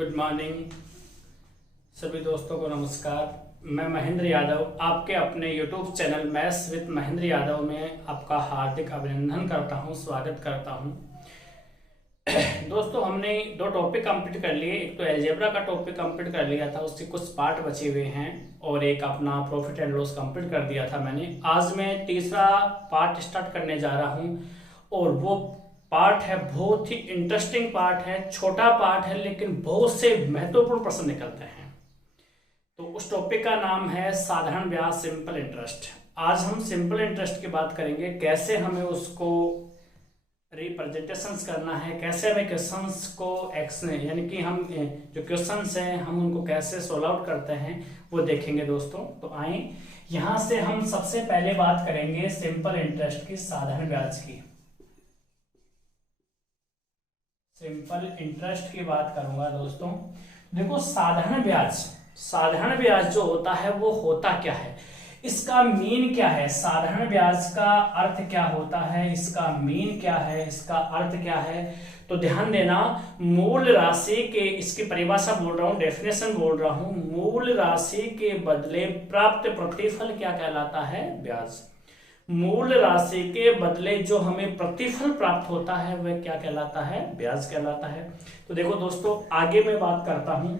Good morning सभी दोस्तों को नमस्कार। मैं महेंद्र यादव आपके अपने YouTube channel maths with Mahendra Yadav में आपका हार्दिक अभिनंदन करता हूं, स्वागत करता हूं। दोस्तों हमने दो टॉपिक कंप्लीट कर लिए। एक तो अलजेब्रा का टॉपिक कंप्लीट कर लिया था, उसके कुछ पार्ट बचे हुए हैं, और एक अपना प्रॉफिट एंड लॉस कंप्लीट कर दिया था मैंने। आज मैं तीसरा पार्ट स्टार्ट करने जा रहा हूं, और वो पार्ट है बहुत ही इंटरेस्टिंग पार्ट है। छोटा पार्ट है लेकिन बहुत से महत्वपूर्ण प्रश्न निकलते हैं। तो उस टॉपिक का नाम है साधारण ब्याज, सिंपल इंटरेस्ट। आज हम सिंपल इंटरेस्ट की बात करेंगे, कैसे हमें उसको रिप्रेजेंटेशंस करना है, कैसे हमें क्वेश्चंस को एक्शन यानी कि हम जो क्वेश्चंस हैं हम उनको कैसे सोल्व आउट करते हैं वो देखेंगे दोस्तों। तो आए यहां से हम सबसे पहले बात करेंगे सिंपल इंटरेस्ट की, साधारण ब्याज की। सिंपल इंटरेस्ट की बात करूंगा दोस्तों। देखो साधारण ब्याज जो होता है वो होता क्या है, इसका मीन क्या है, साधारण ब्याज का अर्थ क्या होता है, इसका मीन क्या है, इसका अर्थ क्या है। तो ध्यान देना, मूल राशि के, इसकी परिभाषा बोल रहा हूं, डेफिनेशन बोल रहा हूं, मूल राशि के बदले प्राप्त प्रतिफल क्या कहलाता है, ब्याज। मूल राशि के बदले जो हमें प्रतिफल प्राप्त होता है वह क्या कहलाता है, ब्याज कहलाता है। तो देखो दोस्तों, आगे मैं बात करता हूं।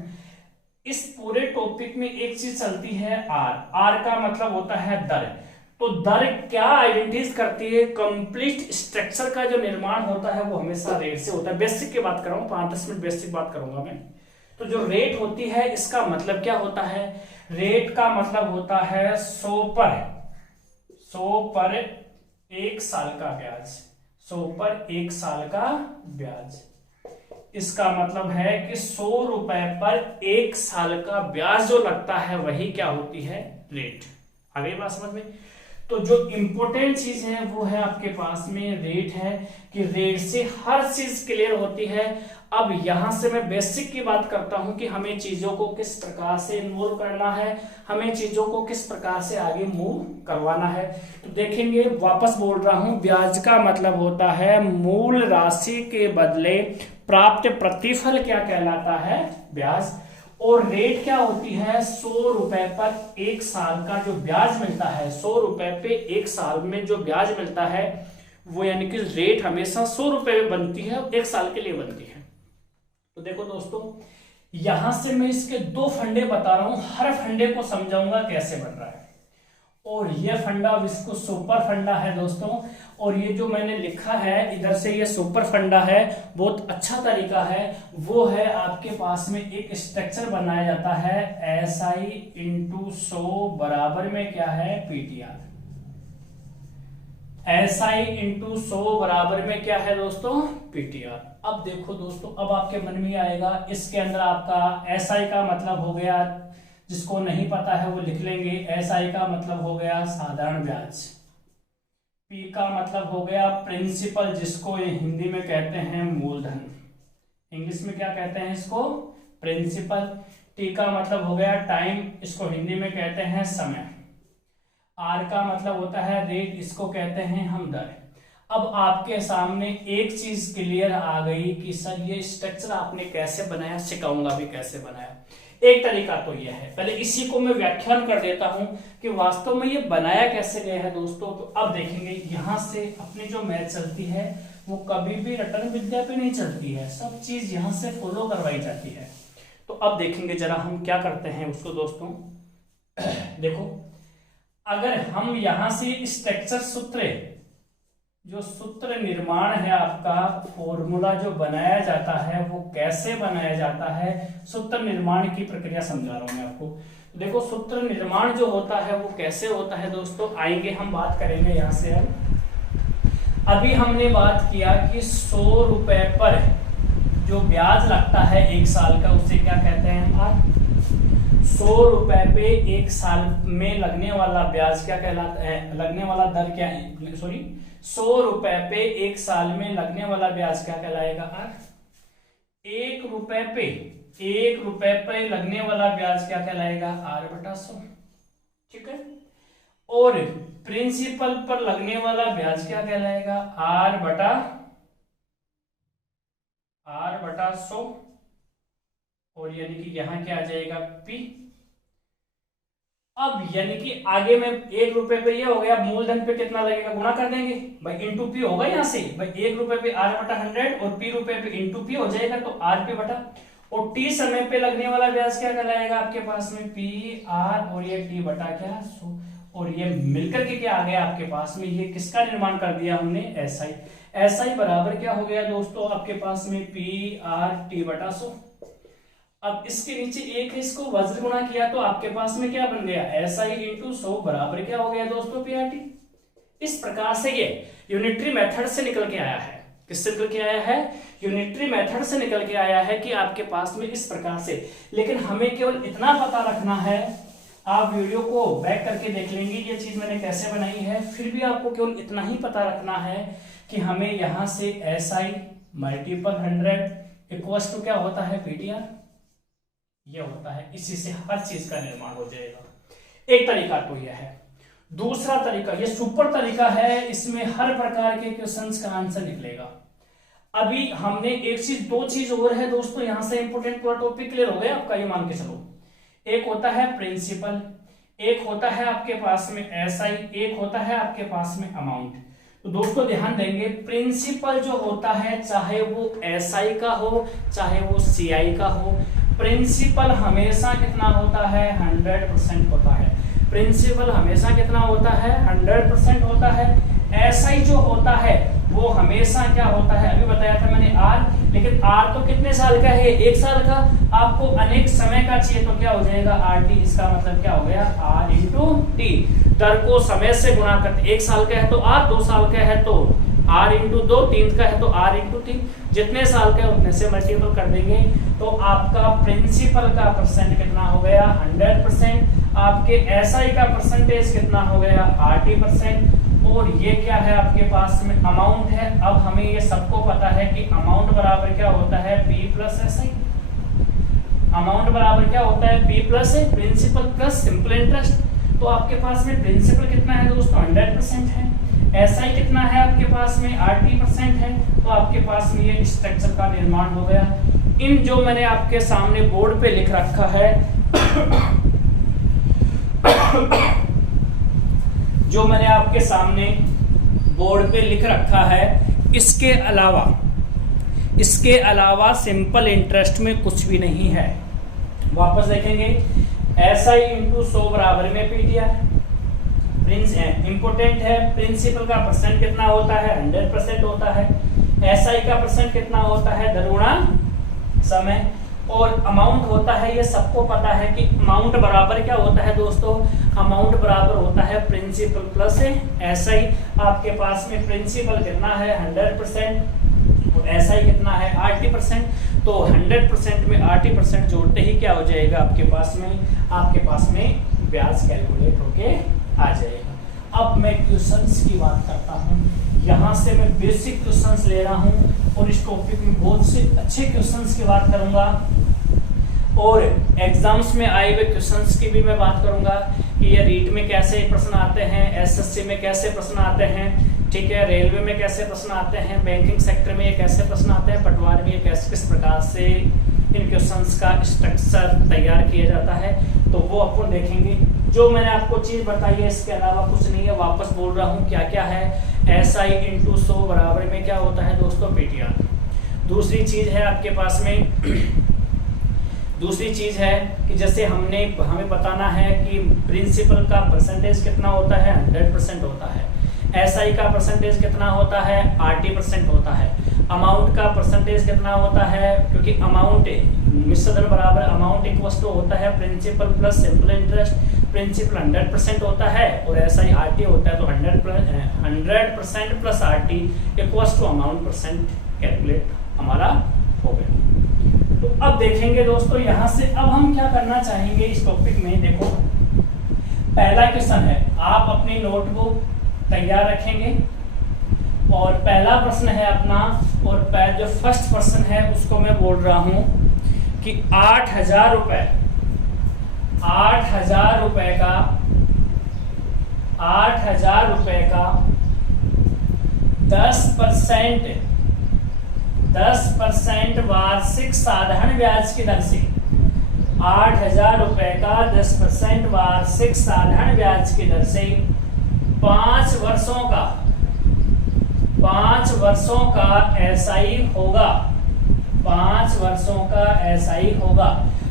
इस पूरे टॉपिक में एक चीज चलती है, आर का मतलब होता है दर। तो दर क्या आइडेंटिफाई करती है, कंप्लीट स्ट्रक्चर का जो निर्माण होता है वो हमेशा रेट से होता है। बेसिक की बात कर रहा हूं, 5-10 मिनट बेसिक बात करूंगा मैं। तो जो रेट होती है इसका मतलब क्या होता है, रेट का मतलब होता है 100 पर एक साल का ब्याज, 100 पर एक साल का ब्याज। इसका मतलब है कि 100 रुपए पर एक साल का ब्याज जो लगता है वही क्या होती है, रेट। आ गई बात समझ में। तो जो इंपॉर्टेंट चीज है वो है आपके पास में रेट है, कि रेट से हर चीज क्लियर होती है। अब यहां से मैं बेसिक की बात करता हूं कि हमें चीजों को किस प्रकार से इन्वॉल्व करना है, हमें चीजों को किस प्रकार से आगे मूव करवाना है। तो देखेंगे, वापस बोल रहा हूं, ब्याज का मतलब होता है मूल राशि के बदले प्राप्त प्रतिफल क्या कहलाता है, ब्याज। और रेट क्या होती है, 100 रुपए पर एक साल का जो ब्याज मिलता है, 100 रुपए पे एक साल में जो ब्याज मिलता है वो, यानी कि रेट हमेशा 100 रुपए में बनती है, एक साल के लिए बनती है। तो देखो दोस्तों, यहां से मैं इसके दो फंडे बता रहा हूं, हर फंडे को समझाऊंगा कैसे बन रहा है। और ये फंडा, इसको सुपर फंडा है दोस्तों। और ये जो मैंने लिखा है इधर से, ये सुपर फंडा है, बहुत अच्छा तरीका है। वो है आपके पास में एक स्ट्रक्चर बनाया जाता है, SI इंटू 100 बराबर में क्या है, PTR। SI इंटू 100 बराबर में क्या है दोस्तों, PTR। अब देखो दोस्तों, अब आपके मन में आएगा, इसके अंदर आपका SI का मतलब हो गया, जिसको नहीं पता है वो लिख लेंगे, SI का मतलब हो गया साधारण ब्याज, P का मतलब हो गया प्रिंसिपल, जिसको हिंदी में कहते हैं मूलधन, इंग्लिश में क्या कहते हैं इसको, प्रिंसिपल। T का मतलब हो गया टाइम, इसको हिंदी में कहते हैं समय। R का मतलब होता है रेट, इसको कहते हैं हम दर। अब आपके सामने एक चीज क्लियर आ गई कि सर ये स्ट्रक्चर आपने कैसे बनाया, सिखाऊंगा भी कैसे बनाया। एक तरीका तो यह है, पहले इसी को मैं व्याख्यान कर देता हूं कि वास्तव में ये बनाया कैसे गया है दोस्तों। तो अब देखेंगे, यहां से अपनी जो मैथ चलती है वो कभी भी रटन विद्या पे नहीं चलती है, सब चीज यहां से फॉलो करवाई जाती है। तो अब देखेंगे जरा हम क्या करते हैं उसको दोस्तों। देखो, अगर हम यहां से स्ट्रक्चर सूत्र, जो सूत्र निर्माण है आपका, फॉर्मूला जो बनाया जाता है वो कैसे बनाया जाता है, सूत्र निर्माण की प्रक्रिया समझा रहा हूं मैं आपको। देखो, सूत्र निर्माण जो होता है वो कैसे होता है दोस्तों, आएंगे हम बात करेंगे यहां से। अभी हमने बात किया कि 100 रुपए पर जो ब्याज लगता है एक साल का, उसे क्या कहते हैं आप, 100 रुपए पे एक साल में लगने वाला ब्याज क्या कहलाता है, लगने वाला दर क्या है, सॉरी 100 रुपए पे एक साल में लगने वाला ब्याज क्या कहलाएगा, 1 रुपए पे लगने वाला ब्याज क्या कहलाएगा, R/100। ठीक है। और प्रिंसिपल पर लगने वाला ब्याज क्या कहलाएगा, R/100। और यानी कि यहाँ क्या आ जाएगा P। अब यानी कि आगे में 1 रुपए पे ये हो गया, मूलधन पे कितना लगेगा गुणा कर देंगे भाई, इंटू पी होगा यहाँ से भाई, 1 रुपए पे R बटा 100 और P रुपए पे इंटू पी हो जाएगा, तो RP बटा, और T समय पे लगने वाला ब्याज क्या कहलाएगा आपके पास में PR, और ये T बटा क्या 100, और ये मिलकर के क्या आ गया आपके पास में, ये किसका निर्माण कर दिया हमने SI। SI बराबर क्या हो गया दोस्तों आपके पास में PR T बटा 100। अब इसके नीचे एक है, इसको वज्र गुणा किया तो आपके पास में क्या बन गया SI इंटू 100 बराबर क्या हो गया दोस्तों PRT। इस प्रकार से ये यूनिटरी मेथड से निकल के आया है। किससे निकल के आया है? यूनिटरी मेथड से निकल के आया है कि आपके पास में इस प्रकार से। लेकिन हमें केवल इतना पता रखना है, आप वीडियो को बैक करके देख लेंगे ये चीज मैंने कैसे बनाई है, फिर भी आपको केवल इतना ही पता रखना है कि हमें यहां से SI मल्टीपल 100 इक्वल्स टू क्या होता है PTR, ये होता है। इसी से हर चीज का निर्माण हो जाएगा। एक तरीका तो यह है। दूसरा तरीका, ये सुपर तरीका है, इसमें हर प्रकार के क्वेश्चंस का आंसर निकलेगा। अभी हमने एक चीज, दो चीज और है दोस्तों, यहां से इंपोर्टेंट पूरा टॉपिक क्लियर हो गया आपका, ये मान के चलो। एक होता है प्रिंसिपल, एक होता है आपके पास में SI, एक होता है आपके पास में अमाउंट। तो दोस्तों ध्यान देंगे, प्रिंसिपल जो होता है चाहे वो SI का हो चाहे वो CI का हो, प्रिंसिपल हमेशा कितना होता है 100% होता है। प्रिंसिपल हमेशा कितना होता है 100% होता है। SI जो होता है वो हमेशा क्या होता है, अभी बताया था मैंने R, लेकिन R तो कितने साल का है, 1 साल का। आपको अनेक समय का चाहिए तो क्या हो जाएगा RT, इसका मतलब क्या हो गया R इंटू T। दर को समय से गुणा करते, 1 साल का है तो R, 2 साल का है तो R इंटू 2, 3 का है तो R इंटू 3, जितने साल का उतने से मल्टीपल कर देंगे तो आपका प्रिंसिपल का परसेंट कितना हो गया 100%, आपके SI का परसेंटेज कितना हो गया 80%, और ये क्या है आपके पास में अमाउंट है। अब हमें ये सबको पता है कि अमाउंट बराबर क्या होता है P प्लस SI। अमाउंट बराबर क्या होता है P plus principal plus simple interest. तो आपके पास में प्रिंसिपल कितना है दोस्तों 100% है, SI कितना है आपके पास में 80% है, तो आपके पास में ये स्ट्रक्चर का निर्माण हो गया। इन जो मैंने आपके सामने बोर्ड पे लिख रखा है जो मैंने आपके सामने बोर्ड पे लिख रखा है, इसके अलावा सिंपल इंटरेस्ट में कुछ भी नहीं है। वापस देखेंगे, SI इंटू 100 बराबर में PTR, इंपोर्टेंट है। प्रिंसिपल का परसेंट कितना होता है 100% होता है। SI का परसेंट कितना होता है दरुणा समय, और अमाउंट होता है, ये सबको पता है कि अमाउंट बराबर क्या होता है दोस्तों, अमाउंट बराबर होता है प्रिंसिपल प्लस SI। आपके पास में प्रिंसिपल कितना है 100% और SI कितना है 80%, तो 100% में 80% जोड़ते ही क्या हो जाएगा आपके पास में ब्याज कैलकुलेट होके आ जाएगा। अब मैं क्वेश्चंस की बात करता हूँ, यहाँ से मैं बेसिक क्वेश्चंस ले रहा हूँ और इस टॉपिक में बहुत से अच्छे क्वेश्चंस की बात करूंगा, और एग्जाम्स में आए हुए क्वेश्चंस की भी मैं बात करूंगा कि ये रीट में कैसे प्रश्न आते हैं, SSC में कैसे प्रश्न आते हैं, ठीक है, रेलवे में कैसे प्रश्न आते हैं, बैंकिंग सेक्टर में ये कैसे प्रश्न आते हैं, पटवार में ये किस प्रकार से इन क्वेश्चंस का स्ट्रक्चर तैयार किया जाता है, तो वो अपन देखेंगे। जो मैंने आपको चीज बताई है इसके अलावा कुछ नहीं है। वापस बोल रहा हूँ क्या क्या है, SI इंटू 100 बराबर में क्या होता है दोस्तों PTR। दूसरी चीज है आपके पास में दूसरी चीज है कि जैसे हमें बताना है कि प्रिंसिपल का परसेंटेज कितना होता है 100% होता है, SI का परसेंटेज कितना होता है 80% होता है, अमाउंट का परसेंटेज कितना होता है, क्योंकि अमाउंट मिश्रण बराबर अमाउंट इक्वल टू होता है principal plus simple interest. Principal 100% होता है और SI 80 होता है, तो 100% plus 80 equal to amount percent calculate हमारा हो गया। तो अब देखेंगे दोस्तों, यहाँ से अब हम क्या करना चाहेंगे इस टॉपिक में। देखो, पहला क्वेश्चन है, आप अपनी नोटबुक तैयार रखेंगे और पहला प्रश्न है अपना, और जो फर्स्ट प्रश्न है उसको मैं बोल रहा हूं कि 8,000 रुपए का 10% वार्षिक साधारण ब्याज की दर से 8,000 रुपए का 10% वार्षिक साधारण ब्याज की दर से 5 वर्षों का एसआई होगा। 5 वर्षों का एसआई होगा।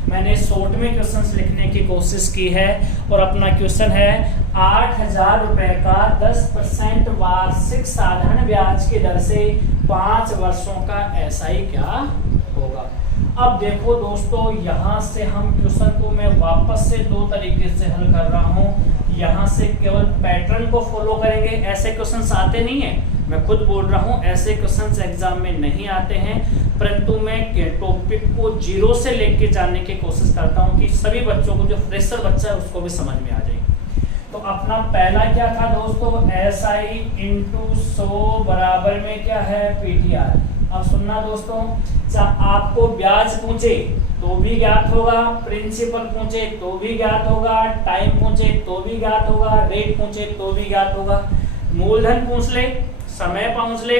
मैंने शॉर्ट में क्वेश्चंस लिखने की कोशिश की है और अपना क्वेश्चन है 8,000 रुपए का 10% वार्षिक साधारण ब्याज की दर से 5 वर्षों का एसआई क्या होगा। अब देखो दोस्तों, यहाँ से हम क्वेश्चन को मैं वापस से 2 तरीके से हल कर रहा हूँ। यहाँ से केवल पैटर्न को फॉलो करेंगे, ऐसे क्वेश्चंस आते नहीं है, मैं खुद बोल रहा हूँ ऐसे क्वेश्चंस एग्जाम में नहीं आते हैं, परंतु मैं टॉपिक को जीरो से लेके जाने की कोशिश करता हूँ कि सभी बच्चों को, जो फ्रेशर बच्चा है उसको भी समझ में आ जाए। तो अपना पहला क्या था दोस्तों, एसआई इंटू 100 बराबर में क्या है, पीटीआर। अब सुनना दोस्तों, आपको ब्याज पूछे तो भी ज्ञात होगा, प्रिंसिपल पूछे तो भी ज्ञात होगा, टाइम पूछे तो भी ज्ञात होगा, रेट पूछे तो भी ज्ञात होगा, मूलधन पूछ ले, समय पहुंच ले,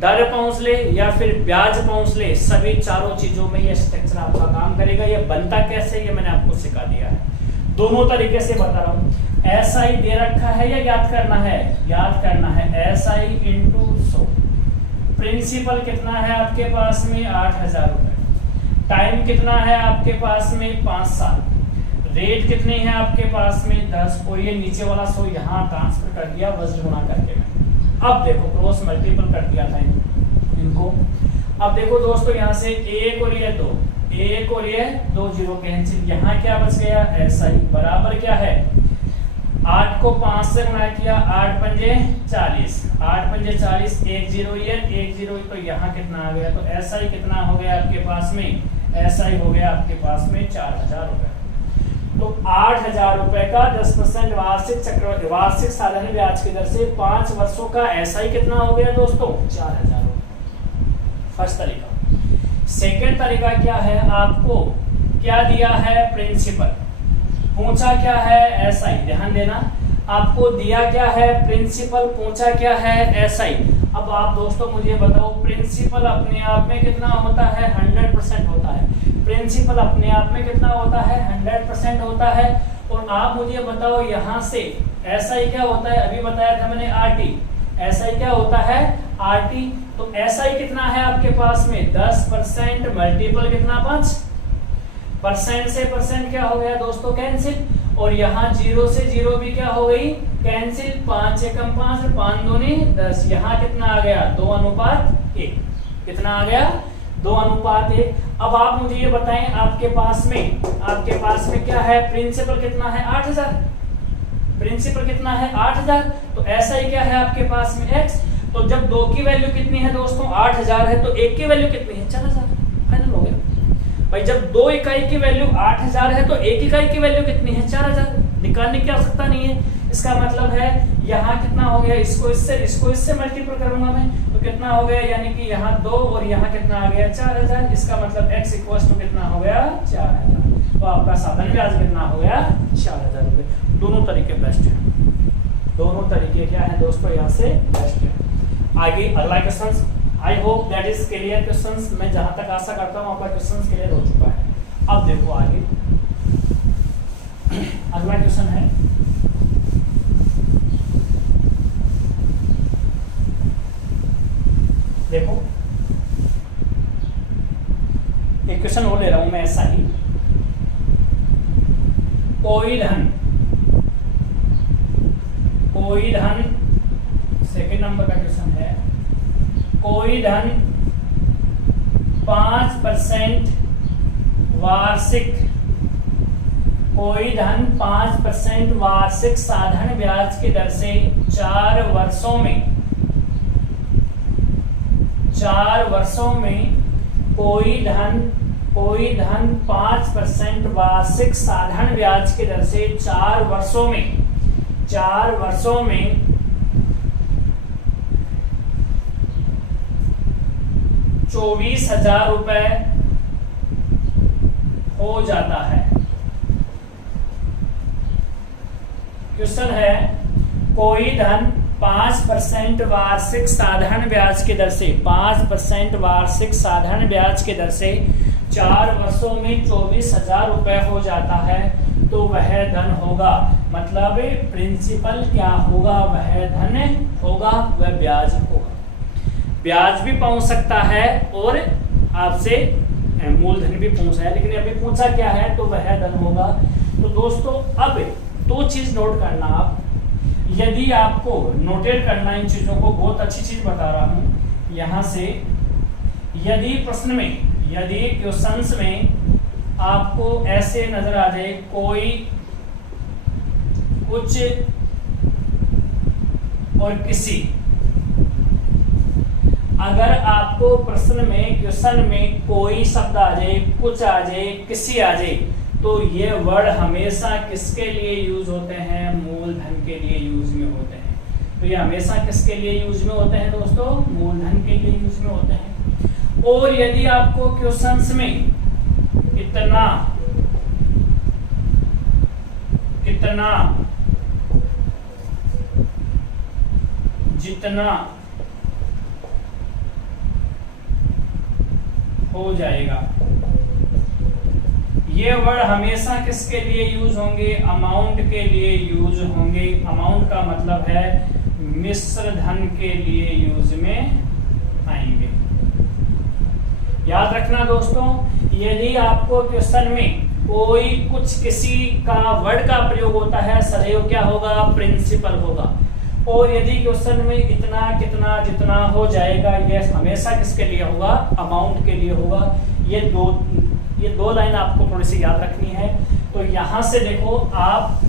दर पहुंच ले या फिर ब्याज पहुंच ले, सभी चारों चीजों में ये स्ट्रक्चर आपका काम करेगा। ये बनता कैसे, ये मैंने आपको सिखा दिया है, दोनों तरीके से बता रहा हूँ। एसआई दे रखा है या याद करना है, याद करना है, एसआई इंटू 100। प्रिंसिपल कितना है आपके पास में, 8,000 रुपए। टाइम कितना है आपके पास में, 5 साल। रेट कितनी है आपके पास में, 10। और ये नीचे वाला 100 यहाँ ट्रांसफर कर दिया वज्र गुणा करके। अब देखो क्रॉस मल्टीपल कर दिया था इनको। अब देखो दोस्तों, यहाँ से 1 और ये 2, 1 और ये 2 जीरो कैंसिल। यहाँ क्या बच गया, एसआई बराबर क्या है, 8 को 5 से गुणा किया, 8 पंजे 40, 8 पंजे 40, 1 जीरो ये 1 जीरो, तो यहाँ कितना आ गया, तो एसआई कितना हो गया आपके पास में, एसआई हो गया आपके पास में 4,000 रुपए। तो 8,000 रुपए का 10% वार्षिक साधारण ब्याज की दर से 5 वर्षों का एसआई कितना हो गया दोस्तों, 4,000 रुपए। फर्स्ट तरीका। सेकंड तरीका क्या है, आपको क्या दिया है, प्रिंसिपल, पूछा क्या है, एसआई। ध्यान देना, आपको दिया क्या है, प्रिंसिपल, पूछा क्या है, एसआई। अब आप दोस्तों मुझे बताओ, प्रिंसिपल अपने आप में कितना होता है, 100% होता है। प्रिंसिपल अपने आप में कितना होता है, 100% होता है। और आप मुझे बताओ यहाँ से एसआई क्या होता है, अभी बताया था मैंने, आरटी। एसआई क्या होता है, आरटी। तो एसआई कितना है आपके पास में, 10% मल्टीपल कितना, 5। परसेंट से परसेंट क्या हो गया दोस्तों, कैंसिल। और यहाँ 0 से 0 भी क्या हो गई, कैंसिल। 5 एकम 5, 5 दूनी 10। यहाँ कितना आ गया, 2:1। कितना आ गया, 2:1। अब आप मुझे ये बताएं, आपके पास में क्या है, प्रिंसिपल कितना है, 8,000। प्रिंसिपल कितना है, 8,000। तो ऐसा ही क्या है आपके पास में, x। तो जब 2 की वैल्यू कितनी है दोस्तों, 8,000 है, तो 1 की वैल्यू कितनी है, 4,000। फाइनल हो गया भाई। जब 2 इकाई की वैल्यू 8,000 है तो 1 इकाई की वैल्यू कितनी है, 4,000। निकालने की आवश्यकता नहीं है। इसका मतलब है यहाँ कितना हो गया, इसको इससे मल्टीपल करूंगा मैं, तो कितना हो गया, यानी कि यहाँ 2 और यहाँ कितना आ गया, 4,000। इसका मतलब x इक्वल टू कितना हो गया, 4,000। तो आपका साधारण ब्याज कितना हो गया, 4,000 रुपए। दोनों तरीके बेस्ट है, दोनों तरीके क्या है दोस्तों, यहाँ से बेस्ट है। आगे अगला question, I hope that is clear questions. मैं जहां तक आशा करता हूं आपका क्वेश्चंस क्लियर हो चुका है। अब देखो आगे अगला क्वेश्चन है, देखो एक क्वेश्चन और ले रहा हूं मैं ऐसा ही। कोई धन सेकंड नंबर का क्वेश्चन है, कोई धन 5% वार्षिक साधारण ब्याज की दर से 4 वर्षों में कोई धन 5% वार्षिक साधारण ब्याज की दर से 4 वर्षों में 24,000 रुपए हो जाता है। क्वेश्चन है, कोई धन 5% वार्षिक साधारण ब्याज की दर से 5% वार्षिक साधारण ब्याज की दर से 4 वर्षों में 24,000 रुपए हो जाता है तो वह धन होगा, मतलब प्रिंसिपल क्या होगा, वह धन होगा, वह ब्याज होगा। ब्याज भी पहुंच सकता है और आपसे मूलधन भी पूछा है, लेकिन अभी पूछा क्या है तो वह धन होगा। तो दोस्तों अब 2 चीज नोट करना आप, यदि आपको नोटेट करना इन चीजों को, बहुत अच्छी चीज बता रहा हूं यहां से, यदि प्रश्न में, यदि क्वेश्चंस में आपको ऐसे नजर आ जाए कोई कुछ और किसी, अगर आपको प्रश्न में, क्वेश्चन में कोई शब्द आ जाए, कुछ आ जाए, किसी आ जाए, तो ये वर्ड हमेशा किसके लिए यूज होते हैं, मूलधन के लिए यूज में होते हैं। तो ये हमेशा किसके लिए यूज में होते हैं दोस्तों, मूलधन के लिए यूज में होते हैं। और यदि आपको क्वेश्चंस में इतना, कितना, जितना हो जाएगा, ये वर्ड हमेशा किसके लिए यूज होंगे, अमाउंट के लिए यूज होंगे। अमाउंट का मतलब है मिश्र धन के लिए यूज में आएंगे। याद रखना दोस्तों, यदि आपको क्वेश्चन में कोई कुछ किसी का वर्ड का प्रयोग होता है, सदैव क्या होगा, प्रिंसिपल होगा। और यदि क्वेश्चन में इतना, कितना, जितना हो जाएगा, ये हमेशा किसके लिए होगा, अमाउंट के लिए होगा। ये दो लाइन आपको थोड़ी सी याद रखनी है। तो यहां से देखो आप,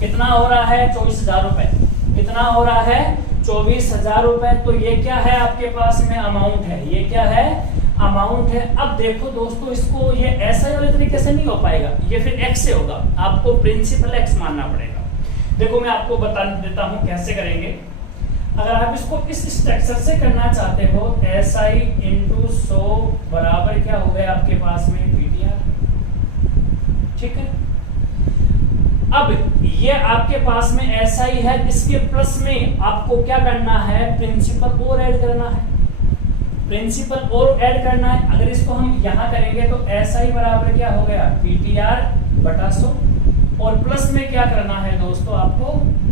कितना हो रहा है, 24,000 रुपए, कितना हो रहा है, 24,000 रुपए। तो ये क्या है आपके पास में, अमाउंट है, ये क्या है, अमाउंट है। अब देखो दोस्तों, इसको ये ऐसा वाले तरीके से नहीं हो पाएगा, ये फिर एक्स से होगा, आपको प्रिंसिपल एक्स मानना पड़ेगा। देखो मैं आपको बता देता हूं कैसे करेंगे। अगर आप इसको इस स्ट्रक्चर से करना चाहते हो, SI इंटू 100 बराबर क्या हो गया आपके पास में, PTR, ठीक है। अब ये आपके पास में SI है, इसके प्लस में आपको क्या करना है, प्रिंसिपल और ऐड करना है, प्रिंसिपल और ऐड करना है। अगर इसको हम यहां करेंगे तो SI बराबर क्या हो गया, PTR बटा 100, और प्लस में क्या करना है दोस्तों, आपको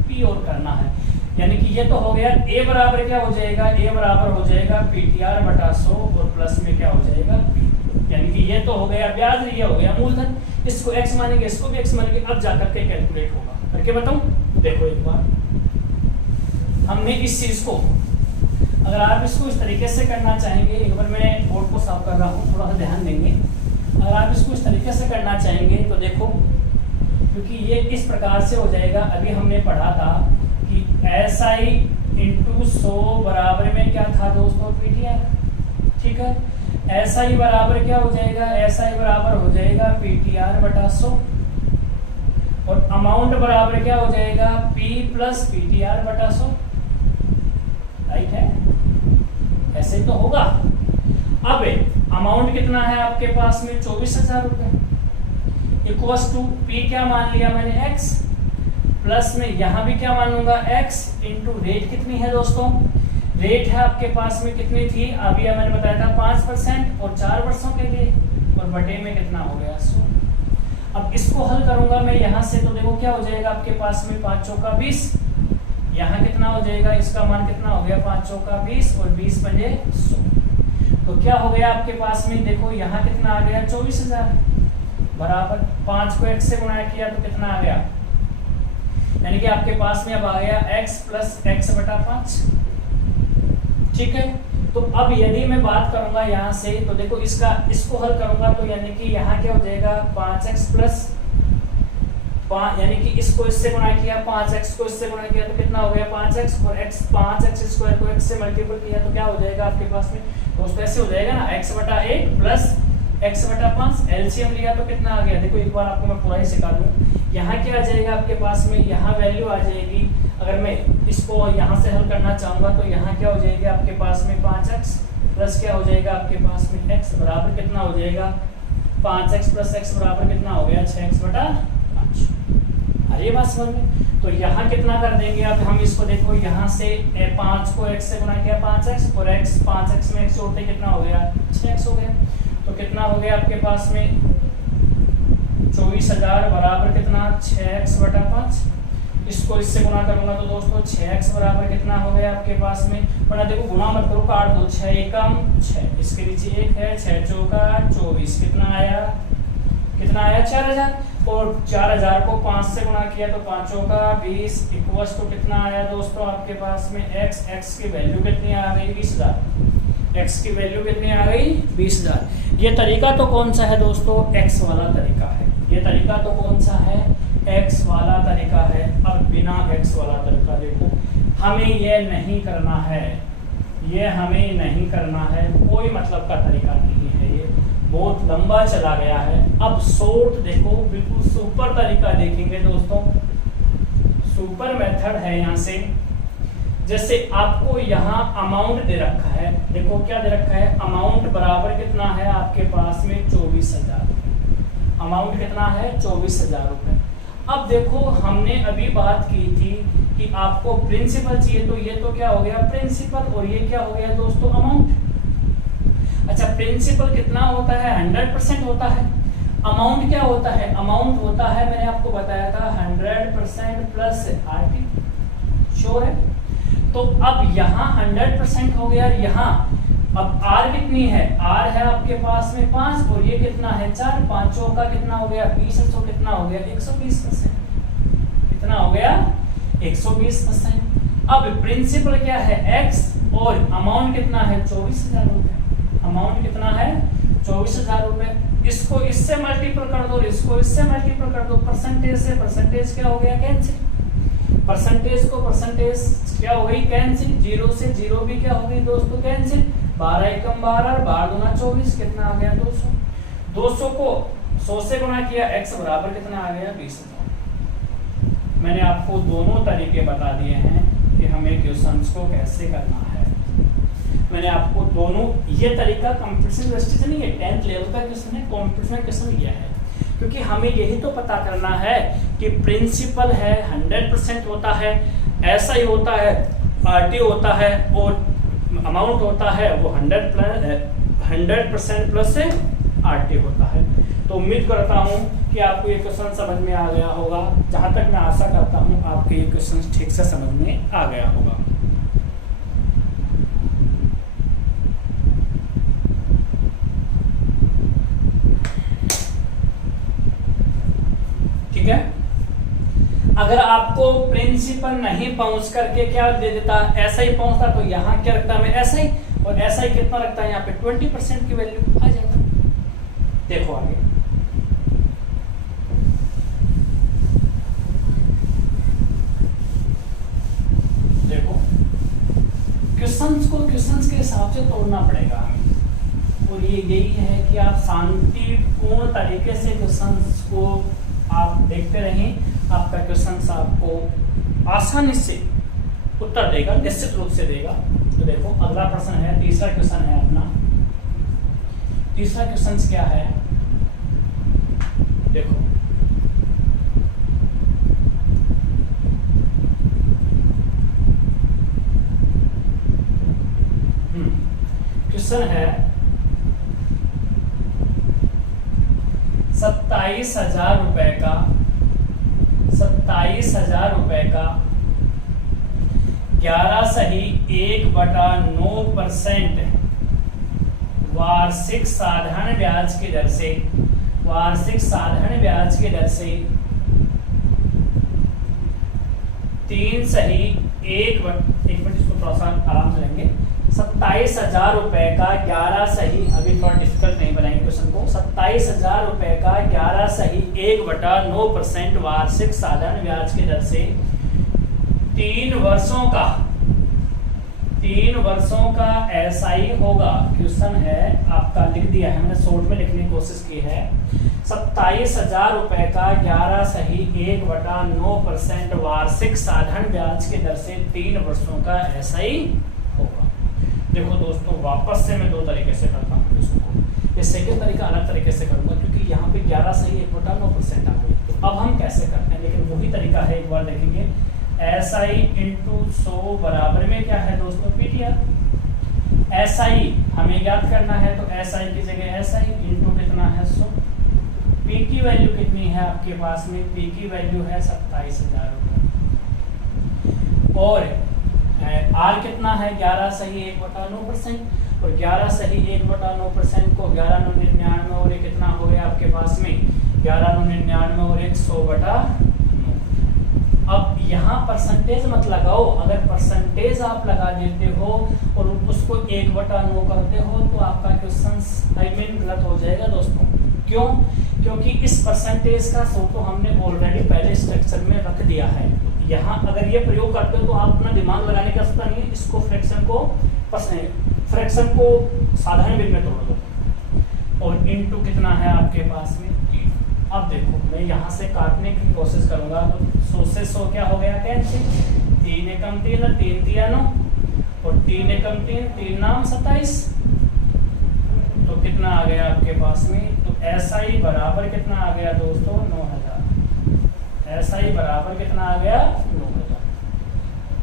P और करना है। यानी कि ये तो हो गया, A बराबर क्या हो जाएगा, A बराबर हो जाएगा PTR बटा 100 और प्लस में क्या हो जाएगा, P। यानी कि ये तो हो गया ब्याज, ये हो गया मूलधन। इसको x मानेंगे, इसको भी x मानेंगे। अब जाकर के कैलकुलेट होगा, करके बताऊं, देखो एक बार हमने इस चीज को, अगर आप इसको इस तरीके से करना चाहेंगे, एक बार मैं बोर्ड को साफ कर रहा हूँ, थोड़ा सा ध्यान देंगे। अगर आप इसको इस तरीके से करना चाहेंगे तो देखो, क्योंकि ये इस प्रकार से हो जाएगा। अभी हमने पढ़ा था कि SI इंटू 100 बराबर में क्या था दोस्तों, PTR, ठीक है। SI बराबर क्या हो जाएगा, SI बराबर हो जाएगा PTR बटा 100, और अमाउंट बराबर क्या हो जाएगा, P प्लस PTR बटा 100, राइट है, ऐसे तो होगा। अब अमाउंट कितना है आपके पास में, 24,000 रुपए, इक्वल्स टू P क्या मान लिया मैंने, X, प्लस में यहां भी क्या मान लूंगा, X इंटू रेट कितनी है दोस्तों, रेट है आपके पास में कितनी थी, अभी मैंने बताया था 5% और 4 वर्षों के लिए, और बटे में कितना हो गया, 100। अब इसको हल करूंगा मैं यहां से, तो देखो क्या हो जाएगा आपके पास में, 5 चौका 20, यहाँ कितना हो जाएगा, इसका मान कितना हो गया, 5 चौका 20 और 20 पंजे 100। तो क्या हो गया आपके पास में, देखो यहाँ कितना आ गया, 24,000 बराबर 5 को x से गुणा किया तो कितना आ गया, यानी कि आपके पास में अब आ गया x प्लस x बटा 5, ठीक है। तो अब यदि मैं बात करूंगा यहाँ से, तो देखो इसको हल करूंगा तो यानी कि यहाँ क्या हो जाएगा, 5x प्लस, यानी कि इसको इससे गुणा किया, 5x को इससे गुणा किया तो कितना हो गया, 5x, और x 5x स्क्वायर को x से मल्टीपल किया तो क्या हो जाएगा आपके पास में दोस्तों, ऐसे हो जाएगा ना, x बटा 1 प्लस x बटा 5, एलसीएम लिया तो कितना आ गया, देखो एक बार आपको मैं पूरा ही सिखा दूं। यहाँ क्या आ जाएगा आपके पास में, यहाँ वैल्यू आ जाएगी, अगर मैं इसको यहाँ से हल करना चाहूंगा तो यहाँ क्या हो जाएगा आपके पास में 5x प्लस क्या हो जाएगा आपके पास में x बराबर कितना हो जाएगा, 5x प्लस x बराबर कितना हो गया, 6x बटा 5। अरे बात समझ में, तो यहाँ कितना कर देंगे अब हम इसको, देखो यहाँ से 5 को x से गुणा किया 5x, और x 5x में x जोड़ते कितना हो गया, 6x हो गया। तो कितना हो गया आपके पास में 24,000 बराबर कितना 6x/5। इसको इससे गुना करूंगा तो दोस्तों 6x बराबर कितना हो गया आपके पास में, वरना देखो गुना मत करो, काट दो, 6 एकम 6, इसके नीचे 1 है, 6 चौका 24, कितना आया 4,000, और 4,000 को 5 से गुना किया तो 5 चौका 20 इक्वल टू कितना आया दोस्तों आपके पास में x की वैल्यू कितनी आ गई 20,000, x की वैल्यू कितनी आ गई 20,000। ये तरीका तो कौन सा है दोस्तों, x वाला तरीका है, ये तरीका तो कौन सा है, x वाला तरीका है। अब बिना x वाला तरीका देखो, हमें ये नहीं करना है, ये हमें नहीं करना है, कोई मतलब का तरीका नहीं है, ये बहुत लंबा चला गया है। अब शॉर्ट देखो, बिल्कुल सुपर तरीका देखेंगे दोस्तों, सुपर मेथड है। यहाँ से जैसे आपको यहाँ अमाउंट दे रखा है, देखो क्या दे रखा है, अमाउंट बराबर कितना है आपके पास में 24,000, अमाउंट कितना है 24,000 रुपए। अब देखो हमने अभी बात की थी कि आपको प्रिंसिपल चाहिए, तो ये तो क्या हो गया प्रिंसिपल, और ये क्या हो गया दोस्तों अमाउंट। अच्छा प्रिंसिपल कितना होता है 100% होता है, अमाउंट क्या होता है, अमाउंट होता है मैंने आपको बताया था 100% प्लस RT, श्योर है। तो अब यहाँ 100% हो गया, यहाँ अब R कितनी है, R है आपके पास में 5 और ये कितना है 4, 5 का कितना हो गया 20, तो कितना हो गया 120%, कितना हो गया 120%। अब प्रिंसिपल क्या है x और अमाउंट कितना है 24,000 रुपए, अमाउंट कितना है 24,000 रुपए। इसको इससे मल्टीपल कर दो, इसको इससे मल्टीपल कर दो, परसेंटेज से परसेंटेज क्या हो गया कैंसिल, परसेंटेज को परसेंटेज क्या हो गई कैंसिल, 0 से 0 भी क्या हो गई दोस्तों कैंसिल, 12 एकम 12, 12 दूना 24, कितना आ गया 200, 200 को 100 से गुना किया, x बराबर कितना आ गया 20,000। मैंने आपको दोनों तरीके बता दिए हैं कि हमें क्वेश्चंस को कैसे करना है। मैंने आपको दोनों, ये तरीका कंपटीशन यूनिवर्सिटी से नहीं है, 10th लेवल का क्वेश्चन है, कॉम्पिटिशन क्वेश्चन लिया है, क्योंकि हमें यही तो पता करना है कि प्रिंसिपल है 100% होता है, ऐसा ही होता है, RT होता है, और अमाउंट होता है वो 100% प्लस से RT होता है। तो उम्मीद करता हूँ कि आपको ये क्वेश्चन समझ में आ गया होगा, जहाँ तक मैं आशा करता हूँ आपके ये क्वेश्चन ठीक से समझ में आ गया होगा। ठीक है, अगर आपको प्रिंसिपल नहीं पहुंच करके क्या दे देता, ऐसा ही पहुंचता, तो यहाँ क्या रखता मैं ऐसा ही, और ऐसा ही कितना रखता है यहाँ पे 20% की वैल्यू आ जाएगा। देखो आगे, देखो क्वेश्चंस को क्वेश्चंस के हिसाब से तोड़ना पड़ेगा हमें, और ये यही है कि आप शांतिपूर्ण तरीके से क्वेश्चंस को आप देखते रहें, आपका क्वेश्चन आपको आसानी से उत्तर देगा, निश्चित रूप से देगा। तो देखो अगला प्रश्न है, तीसरा क्वेश्चन है अपना, तीसरा क्वेश्चन क्या है, देखो क्वेश्चन है 27,000 रुपए का, 27,000 रुपए का 11 सही 1/9% वार्षिक साधारण ब्याज की दर से, वार्षिक साधारण ब्याज की दर से 3 सही 1 मिनट, इसको थोड़ा सा आराम से लेंगे। 27,000 रुपए का 11 सही, अभी थोड़ा डिफिकल्ट नहीं बनाएंगे क्वेश्चन को, 27,000 रुपए का 11 सही 1/9% वार्षिक साधारण ब्याज की दर से 3 वर्षों का SI होगा। क्वेश्चन है आपका, लिख दिया है मैंने, शॉर्ट में लिखने की कोशिश की है। 27,000 रुपए का 11 सही 1/9% वार्षिक साधारण ब्याज की दर से 3 वर्षों का SI होगा। देखो दोस्तों, वापस से मैं दो तरीके से करता हूँ इसको, ये सेकंड तरीका अलग तरीके से करूंगा, क्योंकि यहाँ पे 11 सही 1/9% आ गई। तो अब हम कैसे करते हैं, लेकिन वही तरीका है, एक बार देखेंगे। SI × 100 बराबर में क्या है दोस्तों PTR, SI हमें ज्ञात करना है, तो एस आई की जगह एस आई इंटू कितना है 100। पी की वैल्यू कितनी है आपके पास में, पी की वैल्यू है 27,000 रुपये। और आर कितना है 11 सही 1/9%, और 11 सही 1/9% को 11,999 और ये कितना हो गया आपके पास में 11,999 और 100/9। अब यहाँ परसेंटेज मत लगाओ, अगर परसेंटेज आप लगा देते हो और उसको 1/9 करते हो तो आपका क्वेश्चन गलत हो जाएगा दोस्तों। क्यों? क्योंकि इस परसेंटेज का फोटो हमने ऑलरेडी पहले स्ट्रक्चर में रख दिया है। यहाँ अगर ये प्रयोग करते हो तो आप अपना दिमाग लगाने की आवश्यकता नहीं है, इसको फ्रैक्शन को साधारण बिट में तोड़ दो और इनटू कितना है आपके पास में 3। अब देखो मैं यहाँ से काटने की कोशिश करूंगा तो 100 से 100 क्या हो गया कैंसिल, 3 एकम 3 और 3 3 9 और 3 एकम 3 3 9 27, तो कितना आ गया आपके पास में, तो एसआई बराबर कितना आ गया दोस्तों 9,000। एसआई बराबर कितना आ गया 9,000।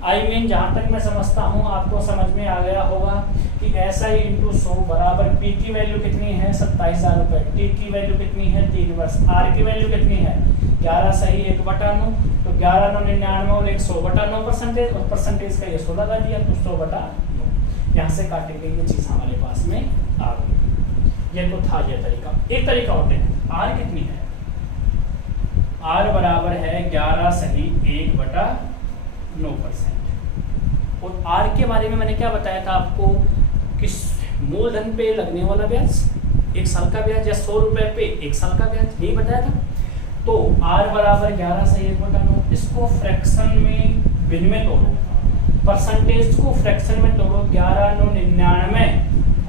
आई मीन जहां तक मैं समझता हूं आपको समझ में आ गया होगा कि एसआई इंटू 100 बराबर पी की वैल्यू कितनी है 27,000 रुपए, टी की वैल्यू कितनी है 3 वर्ष, आर की वैल्यू कितनी है 11 सही 1/9, तो 11,999 और 100/9 परसेंटेज, और परसेंटेज का ये 100 लगा दिया तो 100/9। यहाँ से काटेंगे ये चीज हमारे पास में आ गई। ये तो था ये तरीका। एक तरीका होते हैं, आर कितनी है, आर बराबर है 11 सही 1/9%। और आर के बारे में मैंने क्या बताया था आपको, किस मूलधन पे लगने वाला ब्याज 1 साल का ब्याज या 100 रुपए पे 1 साल का ब्याज, यही बताया था। तो आर बराबर 11 सही 1/9, इसको फ्रैक्शन में बिन में तोड़ो, परसेंटेज को फ्रैक्शन में तोड़ो, 11,999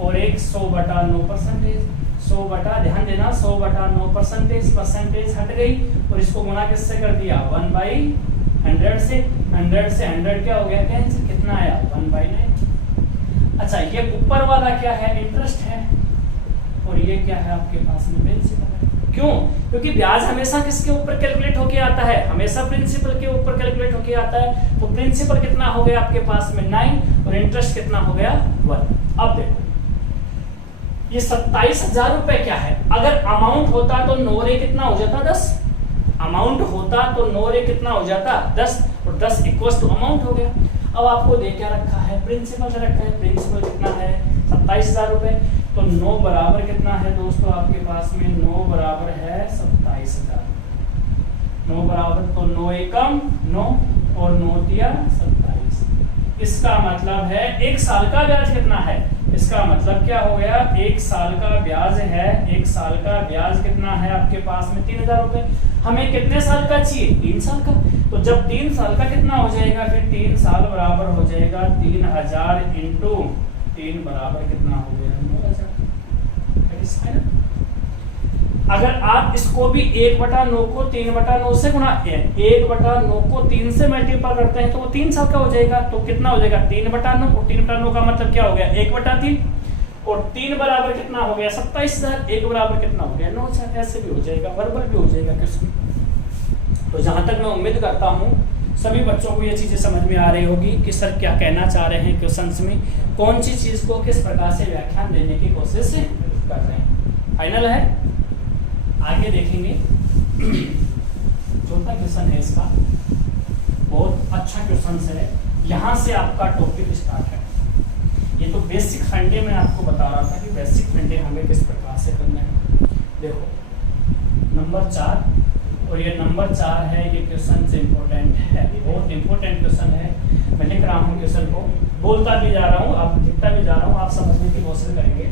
और 100/9 परसेंटेज, 100 बटा ध्यान देना 100/9 परसेंटेज, परसेंटेज हट गई और इसको गुणा किससे कर दिया 1/100 से, 100 से 100 क्या हो गया कैंसिल, कितना आया 1/9। अच्छा ये ऊपर वाला क्या है इंटरेस्ट है और ये क्या है आपके पास में प्रिंसिपल है। क्यों? क्योंकि ब्याज हमेशा किसके ऊपर कैलकुलेट होके आता है, हमेशा प्रिंसिपल के ऊपर कैलकुलेट होके आता है। तो प्रिंसिपल कितना हो गया आपके पास में 9 और इंटरेस्ट कितना हो गया 1। अब देखो ये 27,000 रुपए क्या है, अगर अमाउंट होता तो 9 कितना हो जाता 10, अमाउंट होता तो 9 कितना हो जाता 10 और 10 इक्वल टू अमाउंट हो गया। अब आपको दे क्या रखा है प्रिंसिपल से रखा है, प्रिंसिपल कितना है 27,000 रुपए, तो 9 बराबर कितना है दोस्तों आपके पास में 9 बराबर है 27,000, 9 बराबर तो 9 एकम 9 और 9 दिया 27। इसका मतलब है 1 साल का ब्याज कितना है, इसका मतलब क्या हो गया 1 साल का ब्याज है, 1 साल का ब्याज कितना है आपके पास में 3,000 रुपए। हमें कितने साल का चाहिए 3 साल का, तो जब 3 साल का कितना हो जाएगा फिर 3 साल बराबर हो जाएगा 3,000 इंटू 3 बराबर कितना हो गया 9,000। अगर आप इसको भी 1/9 को 3/9 से गुणा 1/9 को 3 से मल्टीपल करते हैं तो वो 3 साल का हो जाएगा, तो कितना हो जाएगा 3/9 और 3/9 का मतलब क्या हो गया 1/3 और 3 बराबर कितना हो गया 27,000, 1 बराबर कितना हो गया 9,000। ऐसे भी हो जाएगा, वर्बल भी हो जाएगा क्वेश्चन। तो जहां तक मैं उम्मीद करता हूं सभी बच्चों को ये चीजें समझ में आ रही होगी कि सर क्या कहना चाह रहे हैं क्वेश्चंस में, कौन सी चीज को किस प्रकार से व्याख्यान देने की कोशिश कर रहे हैं। फाइनल है, आगे देखेंगे। चौथा क्वेश्चन है इसका, बहुत अच्छा क्वेश्चन है, यहाँ से आपका टॉपिक स्टार्ट है। ये तो बेसिक फंडे में आपको बता रहा था कि बेसिक फंडे हमें किस प्रकार से करना है। देखो नंबर 4 और ये नंबर 4 है, ये क्वेश्चन से इम्पोर्टेंट है, बहुत इंपॉर्टेंट क्वेश्चन है। मैं लिख रहा हूँ क्वेश्चन को, बोलता भी जा रहा हूँ, आप लिखता भी जा रहा हूँ, आप समझने की कोशिश करेंगे।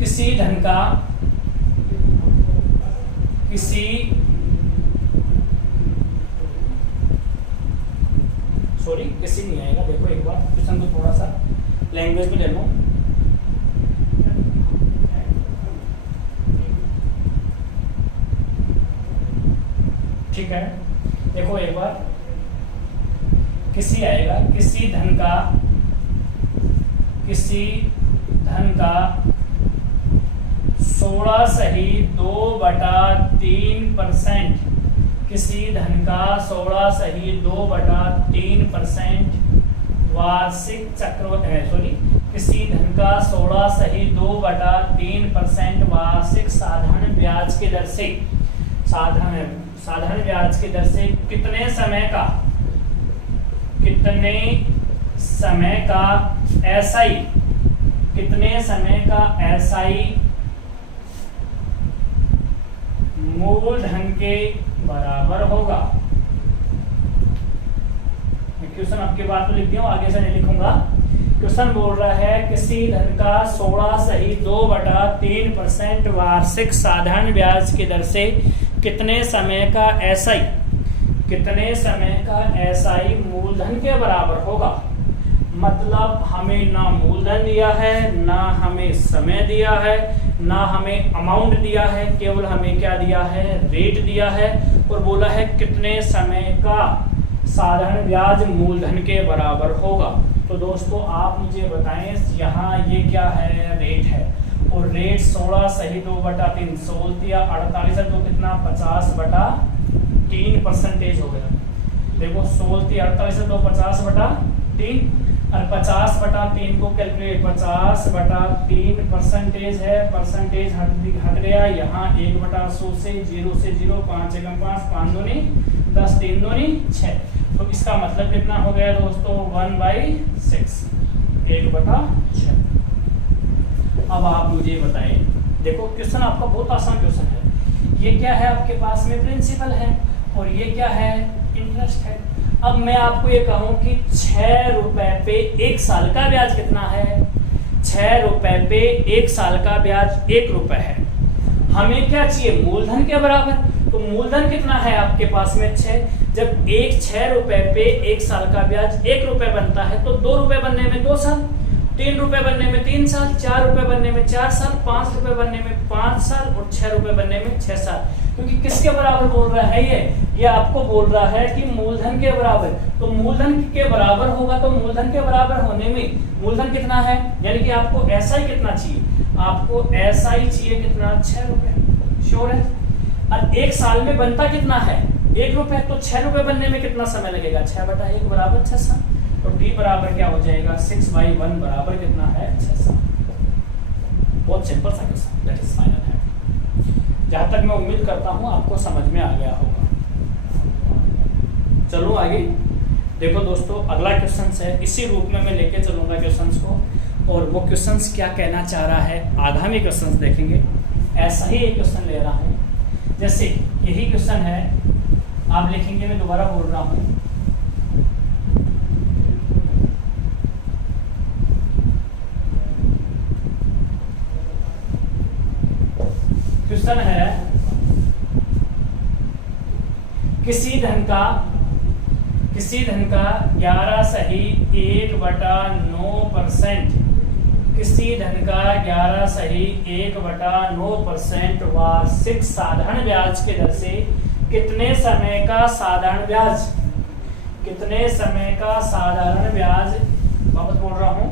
किसी धन का किसी नहीं आएगा, देखो एक बार क्वेश्चन को थोड़ा सा लैंग्वेज में ले लो। ठीक है, देखो एक बार किसी आएगा, किसी धन का 16 सही 2/3%, किसी धन का 16 सही 2/3% वार्षिक किसी धन का 16(2/3% वार्षिक साधारण ब्याज की दर से साधारण ब्याज की दर से कितने समय का एसआई मूलधन के बराबर होगा। क्वेश्चन आपके बात तो लिख दिया, आगे से नहीं लिखूंगा। क्वेश्चन बोल रहा है किसी धन का 16(2/3% वार्षिक साधारण ब्याज की दर से कितने समय का एसआई मूलधन के बराबर होगा। मतलब हमें ना मूलधन दिया है, ना हमें समय दिया है, ना हमें अमाउंट दिया है, केवल हमें क्या दिया है, रेट दिया है, और बोला है कितने समय का साधारण ब्याज मूलधन के बराबर होगा। तो दोस्तों आप मुझे बताएं, यहाँ ये क्या है, रेट है, और रेट 16(2/3 16 48 है, तो कितना 50/3% हो गया। देखो 16 48 है, तो 50/3 और 50/3 को कैलकुलेट 50/3% है, परसेंटेज हट गया यहाँ 1/100 से 0 से 0 5 एकम 5 5 दूनी 10 3 दूनी 6, तो इसका मतलब कितना हो गया दोस्तों 1/6 1/6। अब आप मुझे बताएं, देखो क्वेश्चन आपका बहुत आसान क्वेश्चन है। ये क्या है, आपके पास में प्रिंसिपल है, और ये क्या है, इंटरेस्ट है। अब मैं आपको ये कहूं कि 6 रुपए पे 1 साल का ब्याज कितना है, 6 रुपए पे 1 साल का ब्याज 1 रुपए है। हमें क्या चाहिए, मूलधन के बराबर। तो मूलधन कितना है आपके पास में 6। जब 6 रुपए पे 1 साल का ब्याज 1 रुपए बनता है, तो 2 रुपए बनने में 2 साल, 3 रुपए बनने में 3 साल, 4 रुपए बनने में 4 साल, 5 रुपए बनने में 5 साल, और 6 रुपए बनने में 6 साल। क्योंकि किसके बराबर बोल रहा है, ये आपको बोल रहा है कि मूलधन के बराबर। तो मूलधन के बराबर होगा, तो मूलधन के बराबर होने में मूलधन कितना है, यानी कि आपको एसआई कितना चाहिए, आपको एसआई चाहिए कितना 6 रुपए, श्योर है। और 1 साल में बनता कितना है 1 रुपए, तो 6 रुपए बनने में कितना समय लगेगा, 6/1 बराबर 6 साल। तो डी बराबर क्या हो जाएगा 6/1 बराबर कितना है 6 साल। बहुत सिंपल सा क्वेश्चन, दैट इज फाइनल है। जहां तक मैं उम्मीद करता हूं आपको समझ में आ गया होगा। चलो आगे देखो दोस्तों, अगला क्वेश्चन है, इसी रूप में मैं लेके चलूंगा क्वेश्चंस को, और वो क्वेश्चंस क्या कहना चाह रहा है आगामी क्वेश्चंस देखेंगे। ऐसा ही एक क्वेश्चन ले रहा हूं, जैसे यही क्वेश्चन है, आप लिखेंगे, मैं दोबारा बोल रहा हूं। क्वेश्चन है किसी धन का 11(1/9%, किसी धन का 11(1/9% वार्षिक साधारण ब्याज की दर से कितने समय का साधारण ब्याज वापस बोल रहा हूं,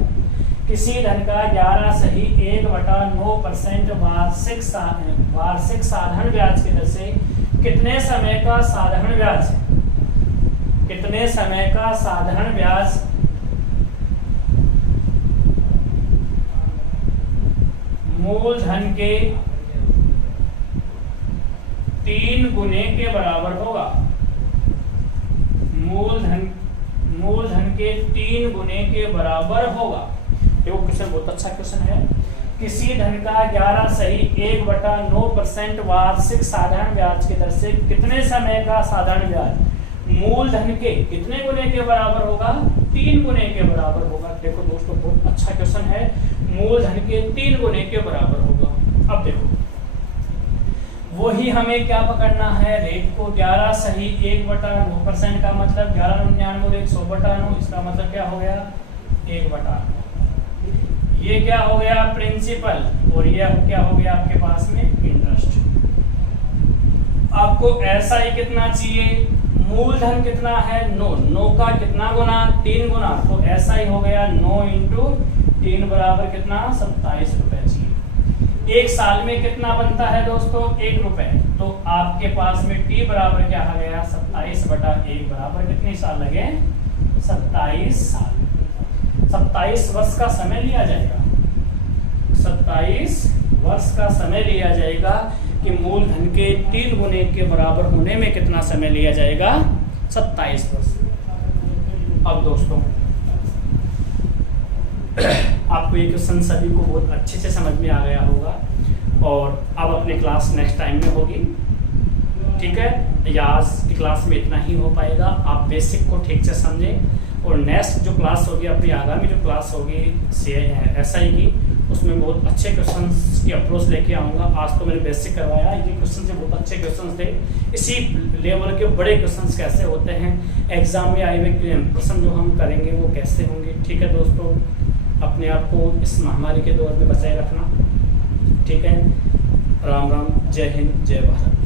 किसी धन का 11(1/9% वार्षिक साधारण ब्याज की दर से कितने समय का साधारण ब्याज मूलधन के 3 गुने के बराबर होगा। मूलधन के 3 गुने के बराबर होगा। देखो क्वेश्चन बहुत अच्छा क्वेश्चन है। किसी धन का 11(1/9% वार्षिक साधारण ब्याज की दर से कितने समय का साधारण ब्याज मूलधन के कितने गुने के बराबर होगा, 3 गुने के बराबर होगा। देखो दोस्तों बहुत अच्छा क्वेश्चन है, मूलधन के 3 गुने के बराबर होगा। अब देखो वही हमें क्या पकड़ना है, रेट को 11(1/9% का मतलब 1199 100/9, इसका मतलब क्या हो गया 1/9। ये क्या हो गया प्रिंसिपल, और ये क्या हो गया आपके पास में इंटरेस्ट। आपको ऐसा ही कितना चाहिए, मूलधन कितना है 9 का कितना गुना 3 गुना, तो ऐसा ही हो गया 9 × 3 बराबर कितना 27 रुपए चाहिए। 1 साल में कितना बनता है दोस्तों 1 रुपए, तो आपके पास में टी बराबर क्या आ गया 27/1 बराबर कितने साल लगे 27 साल। 27 वर्ष का समय लिया जाएगा। 27 वर्ष का समय लिया जाएगा कि मूलधन के 3 गुने के बराबर होने में कितना समय लिया जाएगा? 27 वर्ष। अब दोस्तों आपको ये क्वेश्चन सभी को बहुत अच्छे से समझ में आ गया होगा और अब अपनी क्लास नेक्स्ट टाइम में होगी, ठीक है। या आज की क्लास में इतना ही हो पाएगा। आप बेसिक को ठीक से समझें और नेक्स्ट जो क्लास होगी, अपनी आगामी जो क्लास होगी SI की, उसमें बहुत अच्छे क्वेश्चंस की अप्रोच लेके आऊँगा। आज तो मैंने बेसिक करवाया, ये क्वेश्चन से बहुत अच्छे क्वेश्चंस थे। इसी लेवल के बड़े क्वेश्चंस कैसे होते हैं, एग्जाम में आए हुए प्रश्न जो हम करेंगे वो कैसे होंगे, ठीक है दोस्तों। अपने आप को इस महामारी के दौर में बचाए रखना, ठीक है। राम राम, जय हिंद, जय भारत।